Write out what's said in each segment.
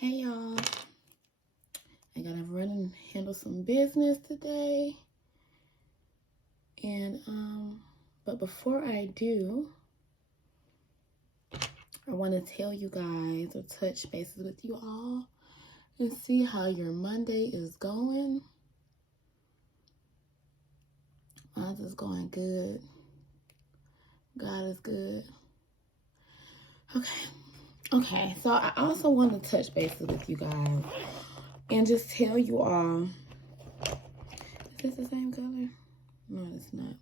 Hey y'all, I gotta run and handle some business today. But before I do, I want to tell you guys or touch bases with you all and see how your Monday is going. Mine is going good. God is good. Okay, so I also want to touch bases with you guys and just tell you all, is this the same color? No, it's not.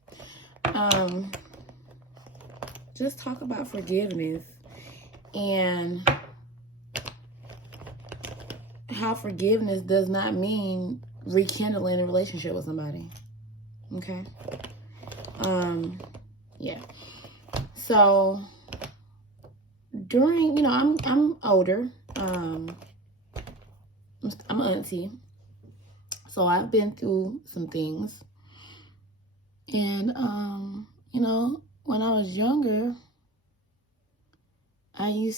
Just talk about forgiveness and how forgiveness does not mean rekindling a relationship with somebody. Okay? Yeah. So during, I'm older. I'm an auntie. So I've been through some things. And when I was younger, I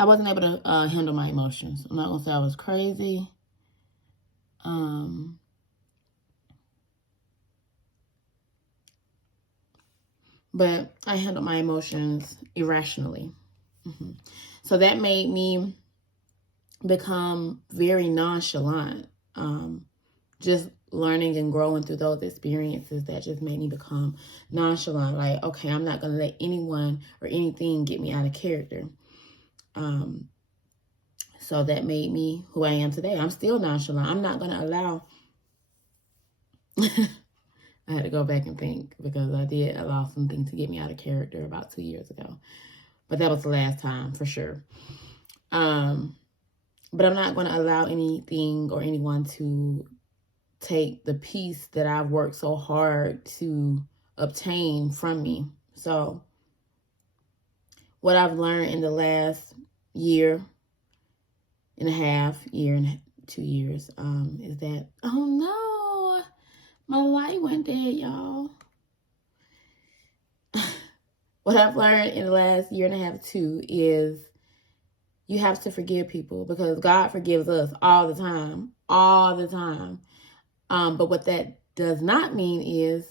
wasn't able to handle my emotions. I'm not gonna say I was crazy. But I handled my emotions irrationally. So that made me become very nonchalant. Just learning and growing through those experiences that just made me become nonchalant. Like, okay, I'm not going to let anyone or anything get me out of character. So that made me who I am today. I'm still nonchalant. I'm not going to allow... I had to go back and think because I did allow something to get me out of character about 2 years ago. But that was the last time for sure. But I'm not going to allow anything or anyone to take the peace that I've worked so hard to obtain from me. So what I've learned in the last year and a half, 2 years, is that, oh no, my light went dead, y'all. What I've learned in the last year and a half, too, is you have to forgive people because God forgives us all the time. But what that does not mean is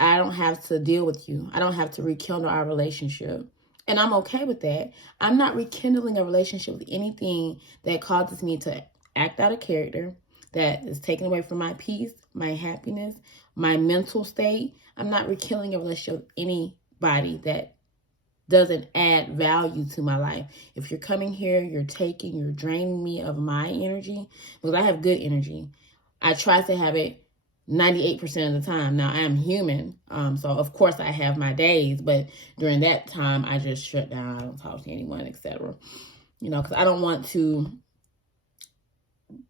I don't have to deal with you. I don't have to rekindle our relationship. And I'm okay with that. I'm not rekindling a relationship with anything that causes me to act out of character, that is taking away from my peace, my happiness, my mental state. I'm not rekindling a relationship with anybody that doesn't add value to my life. If you're coming here, you're draining me of my energy, because I have good energy. I try to have it 98% of the time. Now, I am human, so of course I have my days, but during that time, I just shut down. I don't talk to anyone, etc. Because I don't want to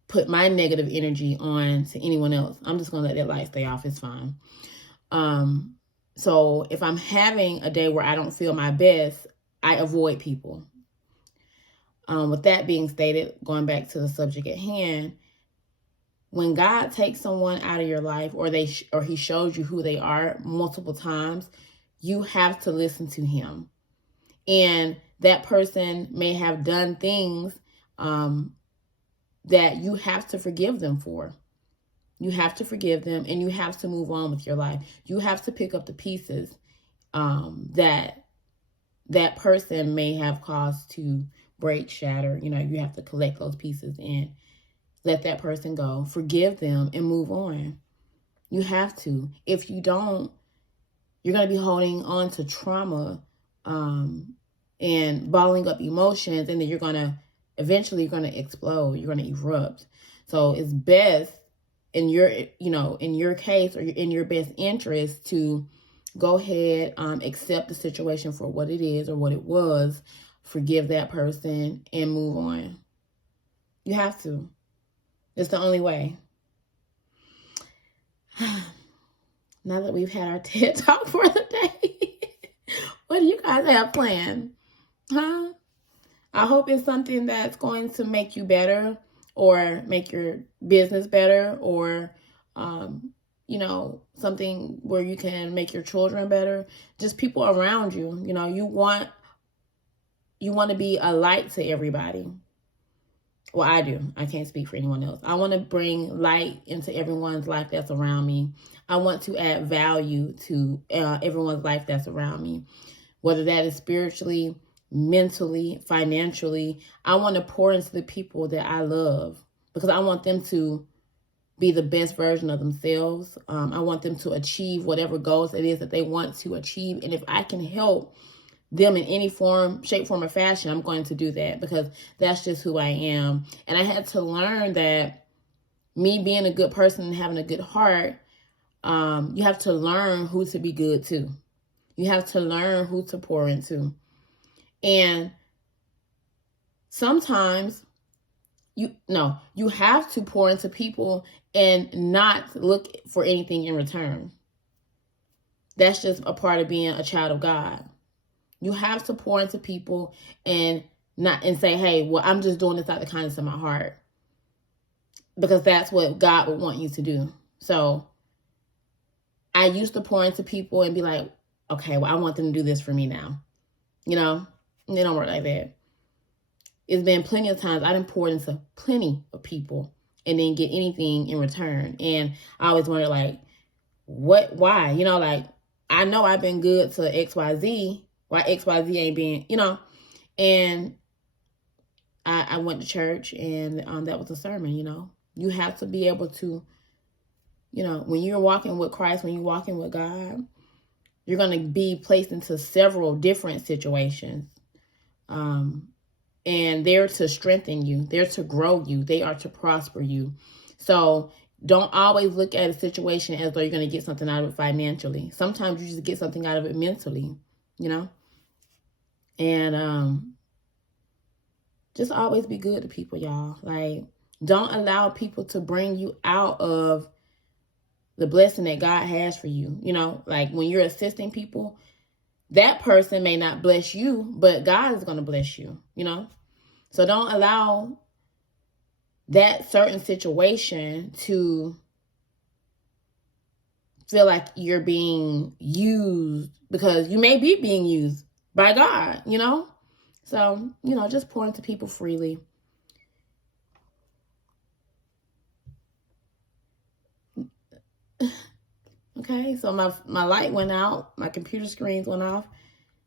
put my negative energy on to anyone else. I'm just going to let that light stay off. It's fine. So if I'm having a day where I don't feel my best, I avoid people. With that being stated, going back to the subject at hand, when God takes someone out of your life or he shows you who they are multiple times, you have to listen to him. And that person may have done things that you have to forgive them for. You have to forgive them and you have to move on with your life. You have to pick up the pieces that person may have caused to break, shatter. You have to collect those pieces and let that person go. Forgive them and move on. You have to. If you don't, you're going to be holding on to trauma and balling up emotions, and then you're going to explode. You're going to erupt. So it's best in your case or in your best interest to go ahead, accept the situation for what it is or what it was, forgive that person, and move on. You have to. It's the only way. Now that we've had our TED Talk for the day, what do you guys have planned? Huh? I hope it's something that's going to make you better or make your business better or something where you can make your children better. Just people around you. You want to be a light to everybody. Well, I do. I can't speak for anyone else. I want to bring light into everyone's life that's around me. I want to add value to everyone's life that's around me, whether that is spiritually, mentally, financially. I want to pour into the people that I love because I want them to be the best version of themselves. I want them to achieve whatever goals it is that they want to achieve. And if I can help them in any form, shape, form, or fashion, I'm going to do that because that's just who I am. And I had to learn that me being a good person and having a good heart, you have to learn who to be good to. You have to learn who to pour into. And sometimes you have to pour into people and not look for anything in return. That's just a part of being a child of God. You have to pour into people and say, hey, well, I'm just doing this out of the kindness of my heart. Because that's what God would want you to do. So I used to pour into people and be like, okay, well, I want them to do this for me now. It don't work like that. It's been plenty of times I done poured into plenty of people and didn't get anything in return. And I always wonder, like, why? I know I've been good to XYZ. Why XYZ ain't being, and I went to church and that was a sermon, You have to be able to, when you're walking with Christ, when you're walking with God, you're going to be placed into several different situations. And they're to strengthen you. They're to grow you. They are to prosper you. So don't always look at a situation as though you're going to get something out of it financially. Sometimes you just get something out of it mentally, And just always be good to people, y'all. Like, don't allow people to bring you out of the blessing that God has for you. Like when you're assisting people, that person may not bless you, but God is going to bless you, So don't allow that certain situation to feel like you're being used, because you may be being used by God, So, just pour into people freely. Okay, so my light went out. My computer screens went off.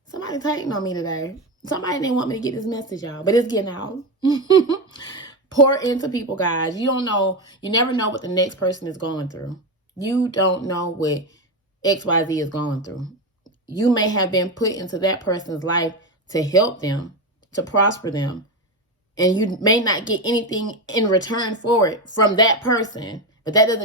Somebody typing on me today. Somebody didn't want me to get this message, y'all, but it's getting out. Pour into people, guys. You don't know. You never know what the next person is going through. You don't know what XYZ is going through. You may have been put into that person's life to help them, to prosper them. And you may not get anything in return for it from that person. But that doesn't